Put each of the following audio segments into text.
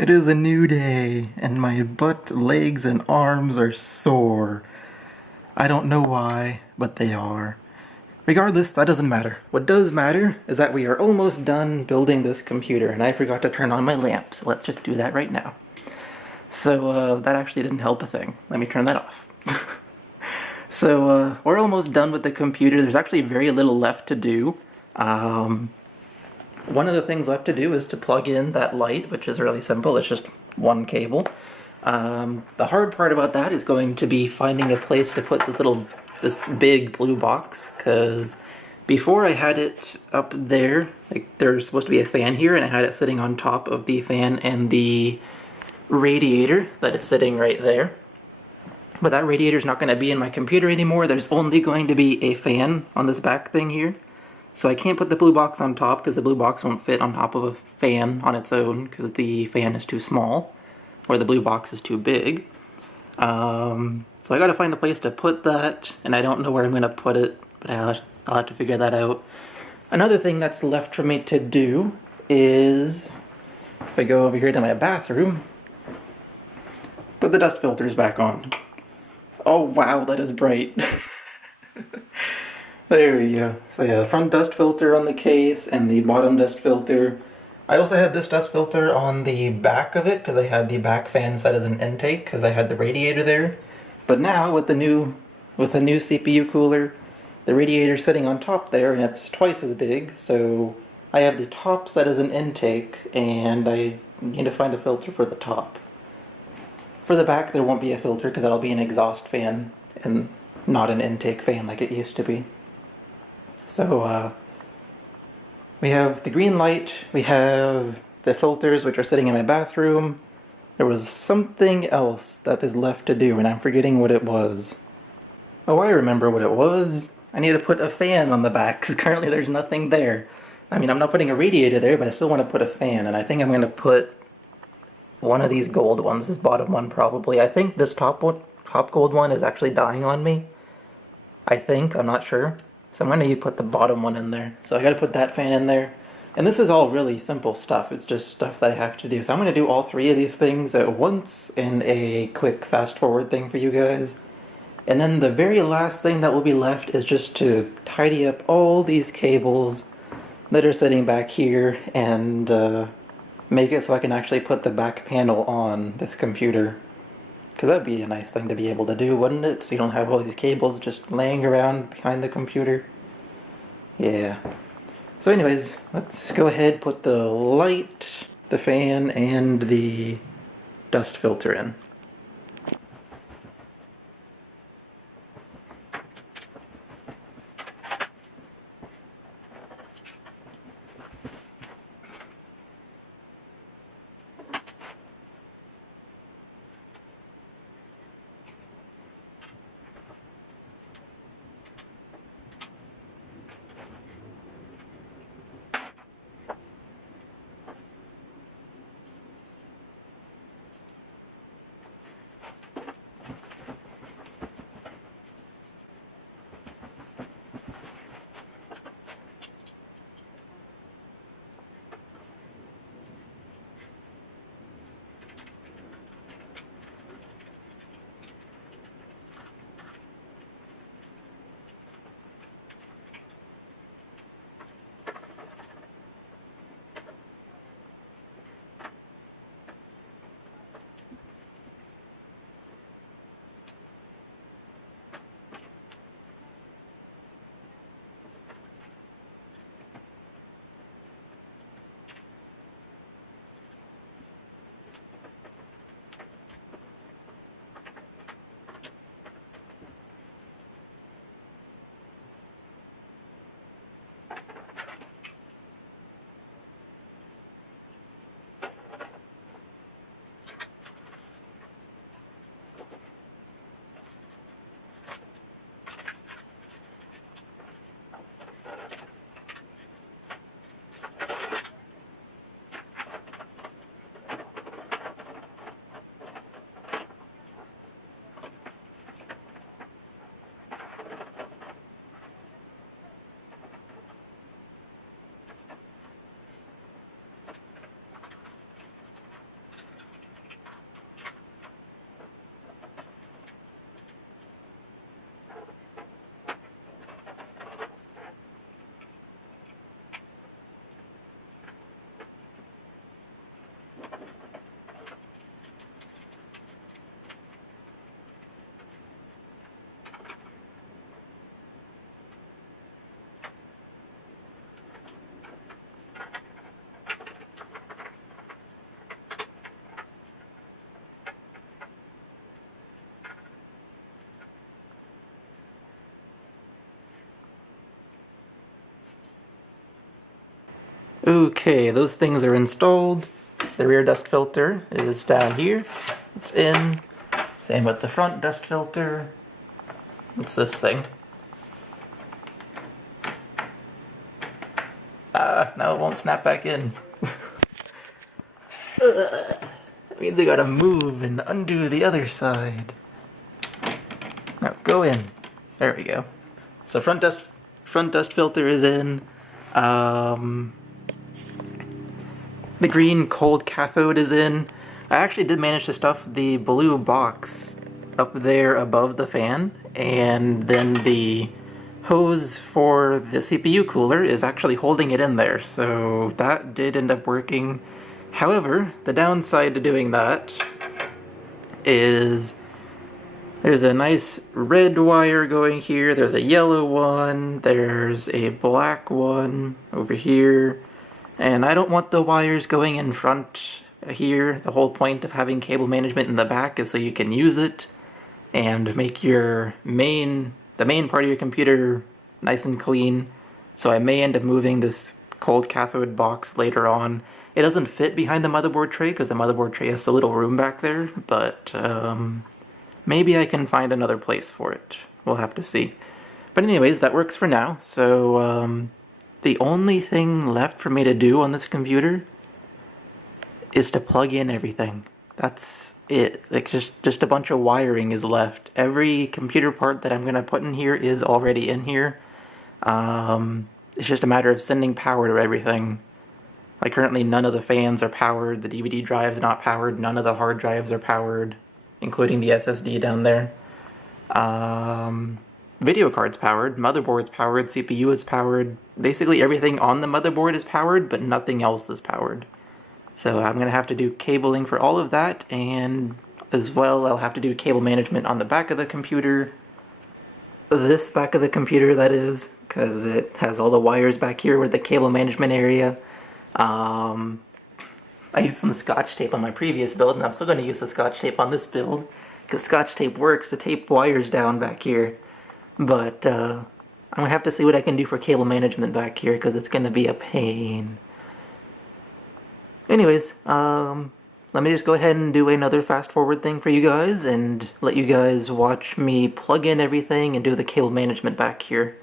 It is a new day, and my butt, legs, and arms are sore. I don't know why, but they are. Regardless, that doesn't matter. What does matter is that we are almost done building this computer, and I forgot to turn on my lamp, so let's just do that right now. So, that actually didn't help a thing. Let me turn that off. So, we're almost done with the computer. There's actually very little left to do. One of the things left to do is to plug in that light, which is really simple. It's just one cable. The hard part about that is going to be finding a place to put this big blue box, because before I had it up there, like there's supposed to be a fan here, and I had it sitting on top of the fan and the radiator that is sitting right there. But that radiator is not going to be in my computer anymore. There's only going to be a fan on this back thing here. So I can't put the blue box on top because the blue box won't fit on top of a fan on its own because the fan is too small, or the blue box is too big. So I gotta find a place to put that, and I don't know where I'm gonna put it, but I'll have to figure that out. Another thing that's left for me to do is, if I go over here to my bathroom, put the dust filters back on. Oh wow, that is bright. There we go. So yeah, the front dust filter on the case and the bottom dust filter. I also had this dust filter on the back of it because I had the back fan set as an intake because I had the radiator there. But now with the new CPU cooler, the radiator's sitting on top there and it's twice as big, so I have the top set as an intake and I need to find a filter for the top. For the back there won't be a filter because that'll be an exhaust fan and not an intake fan like it used to be. So, we have the green light, we have the filters which are sitting in my bathroom. There was something else that is left to do and I'm forgetting what it was. Oh, I remember what it was. I need to put a fan on the back because currently there's nothing there. I mean, I'm not putting a radiator there, but I still want to put a fan, and I think I'm going to put one of these gold ones, this bottom one probably. I think this top gold one is actually dying on me. I think, I'm not sure. So I'm going to put the bottom one in there. So I got to put that fan in there. And this is all really simple stuff. It's just stuff that I have to do. So I'm going to do all three of these things at once in a quick fast forward thing for you guys. And then the very last thing that will be left is just to tidy up all these cables that are sitting back here and make it so I can actually put the back panel on this computer. Because that would be a nice thing to be able to do, wouldn't it? So you don't have all these cables just laying around behind the computer. Yeah. So anyways, let's go ahead, put the light, the fan, and the dust filter in. Okay, those things are installed. The rear dust filter is down here. It's in. Same with the front dust filter. What's this thing? Ah, now it won't snap back in. That means I gotta move and undo the other side. Now go in. There we go. So front dust filter is in. The green cold cathode is in. I actually did manage to stuff the blue box up there above the fan, and then the hose for the CPU cooler is actually holding it in there, so that did end up working. However, the downside to doing that is there's a nice red wire going here, there's a yellow one, there's a black one over here, and I don't want the wires going in front here. The whole point of having cable management in the back is so you can use it and make the main part of your computer nice and clean. So I may end up moving this cold cathode box later on. It doesn't fit behind the motherboard tray because the motherboard tray has a little room back there, but maybe I can find another place for it. We'll have to see. But anyways, that works for now. So the only thing left for me to do on this computer is to plug in everything. That's it. Like just a bunch of wiring is left. Every computer part that I'm gonna put in here is already in here. It's just a matter of sending power to everything. Like currently none of the fans are powered, the DVD drive's not powered, none of the hard drives are powered, including the SSD down there. Video card's powered, motherboard's powered, CPU is powered. Basically everything on the motherboard is powered, but nothing else is powered. So I'm going to have to do cabling for all of that, and as well I'll have to do cable management on the back of the computer. This back of the computer, that is, because it has all the wires back here with the cable management area. I used some Scotch tape on my previous build, and I'm still going to use the Scotch tape on this build, because Scotch tape works to tape wires down back here. But I'm going to have to see what I can do for cable management back here, because it's going to be a pain. Anyways, let me just go ahead and do another fast forward thing for you guys and let you guys watch me plug in everything and do the cable management back here.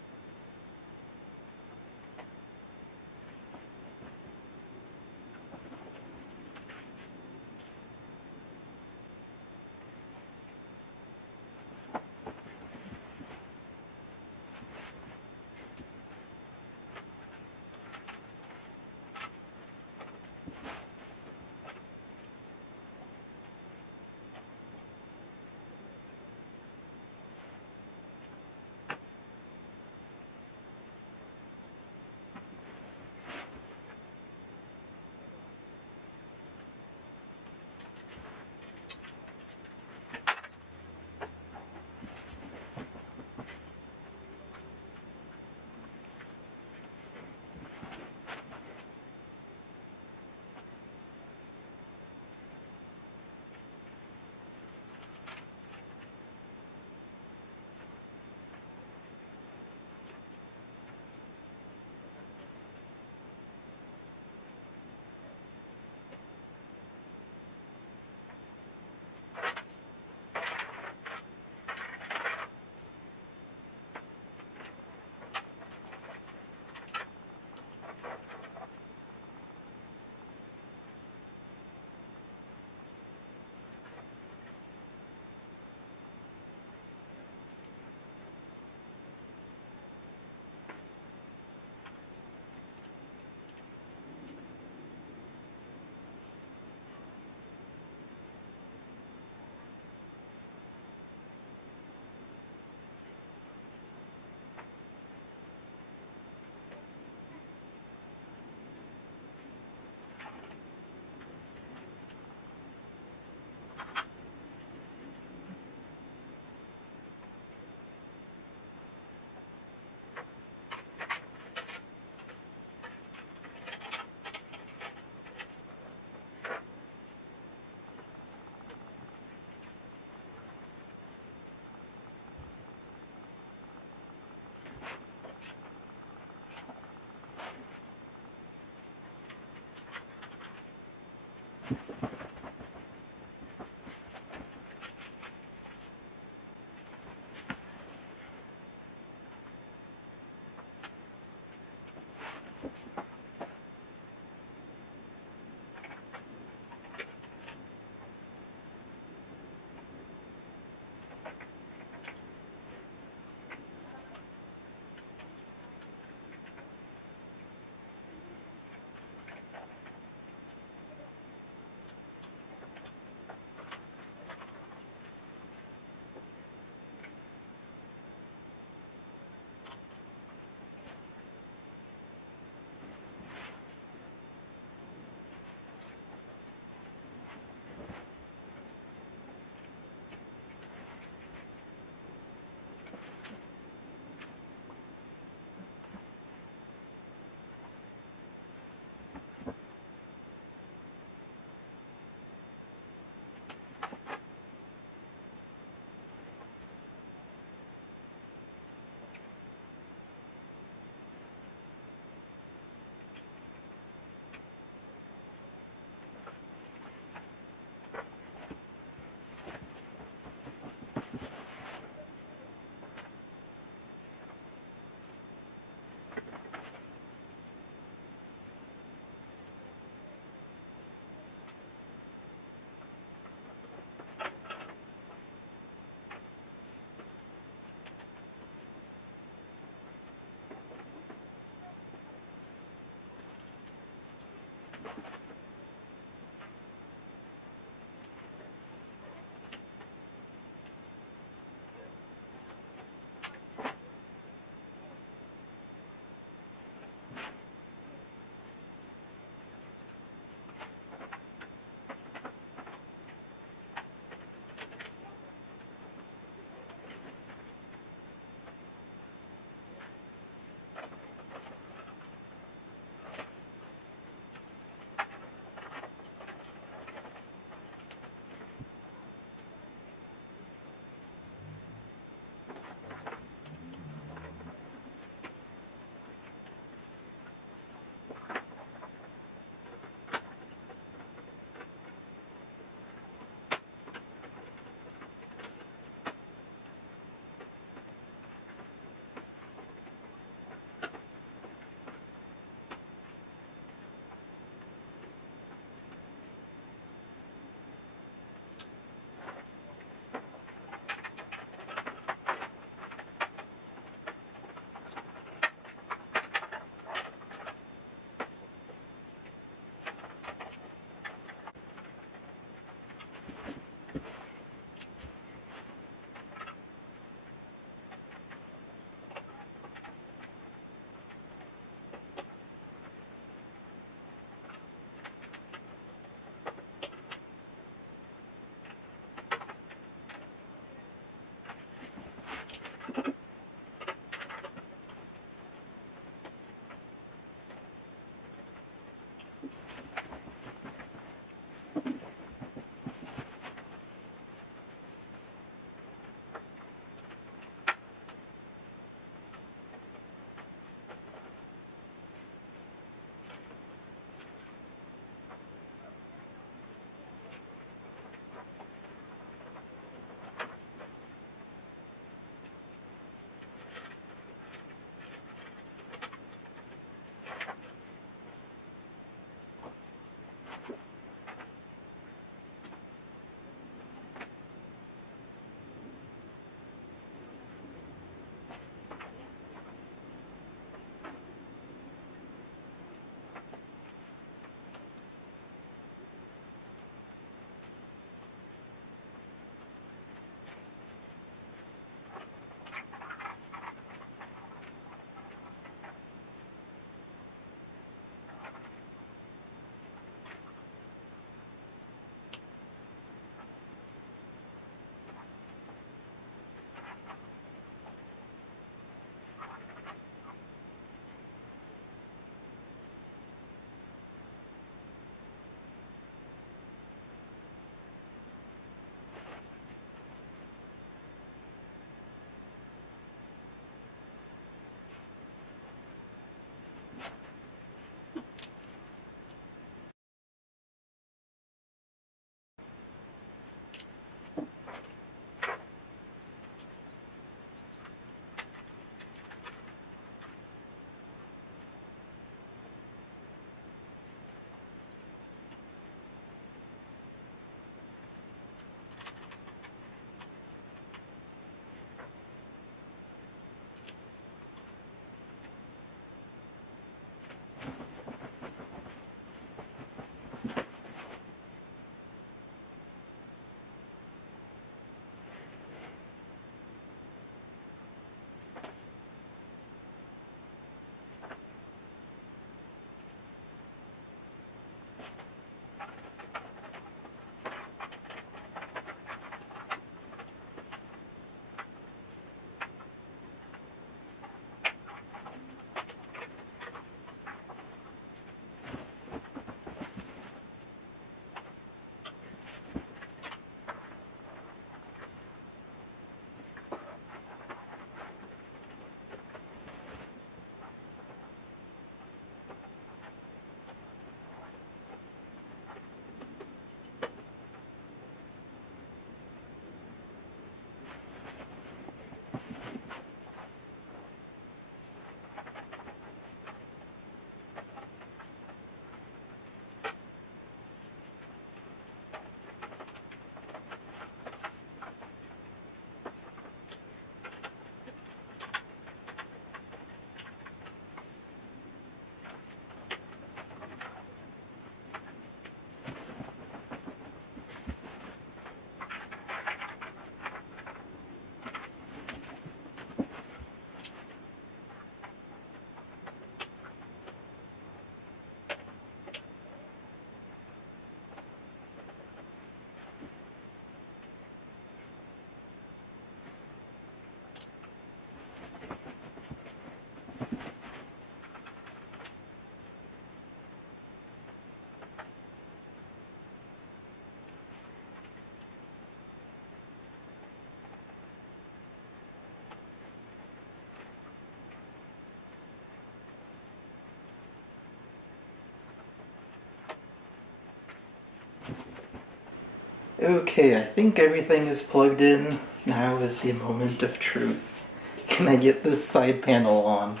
Okay, I think everything is plugged in. Now is the moment of truth. Can I get this side panel on?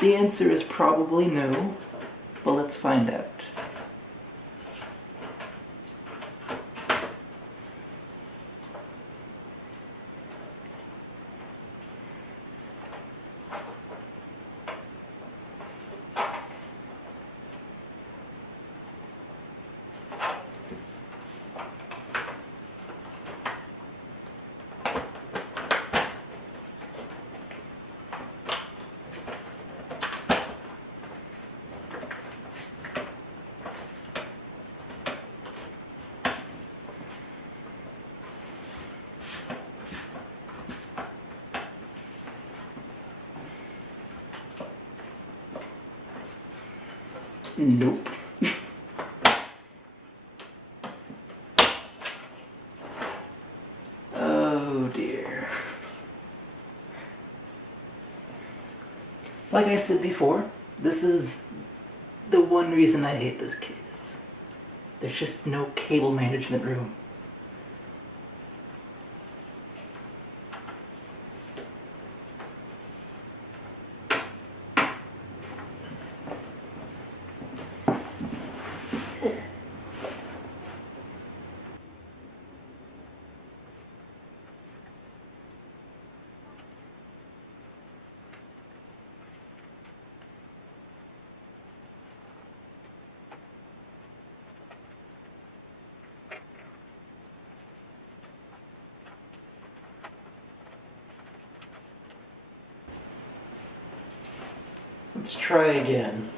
The answer is probably no, but let's find out. Nope. Oh dear. Like I said before, this is the one reason I hate this case. There's just no cable management room. Let's try again.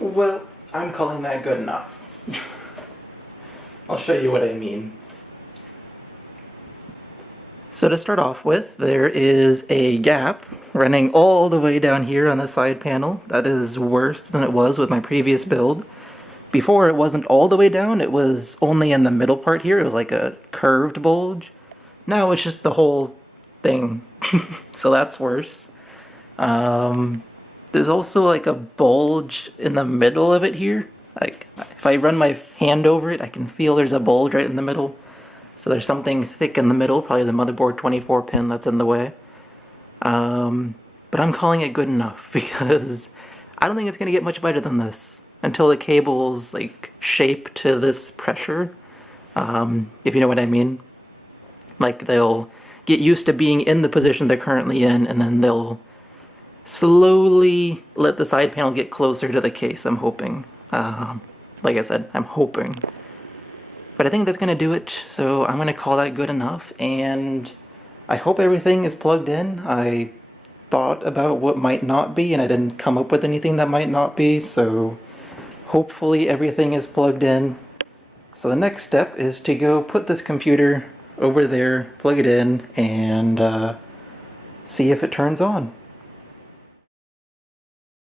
Well, I'm calling that good enough. I'll show you what I mean. So to start off with, there is a gap running all the way down here on the side panel. That is worse than it was with my previous build. Before, it wasn't all the way down, it was only in the middle part here. It was like a curved bulge. Now it's just the whole thing. So that's worse. There's also like a bulge in the middle of it here. Like, if I run my hand over it, I can feel there's a bulge right in the middle. So there's something thick in the middle, probably the motherboard 24 pin that's in the way. But I'm calling it good enough because I don't think it's going to get much better than this until the cable's like shape to this pressure, if you know what I mean. Like, they'll get used to being in the position they're currently in, and then they'll slowly let the side panel get closer to the case, I'm hoping. Like I said, I'm hoping. But I think that's going to do it, so I'm going to call that good enough, and I hope everything is plugged in. I thought about what might not be, and I didn't come up with anything that might not be, so hopefully everything is plugged in. So the next step is to go put this computer over there, plug it in, and see if it turns on.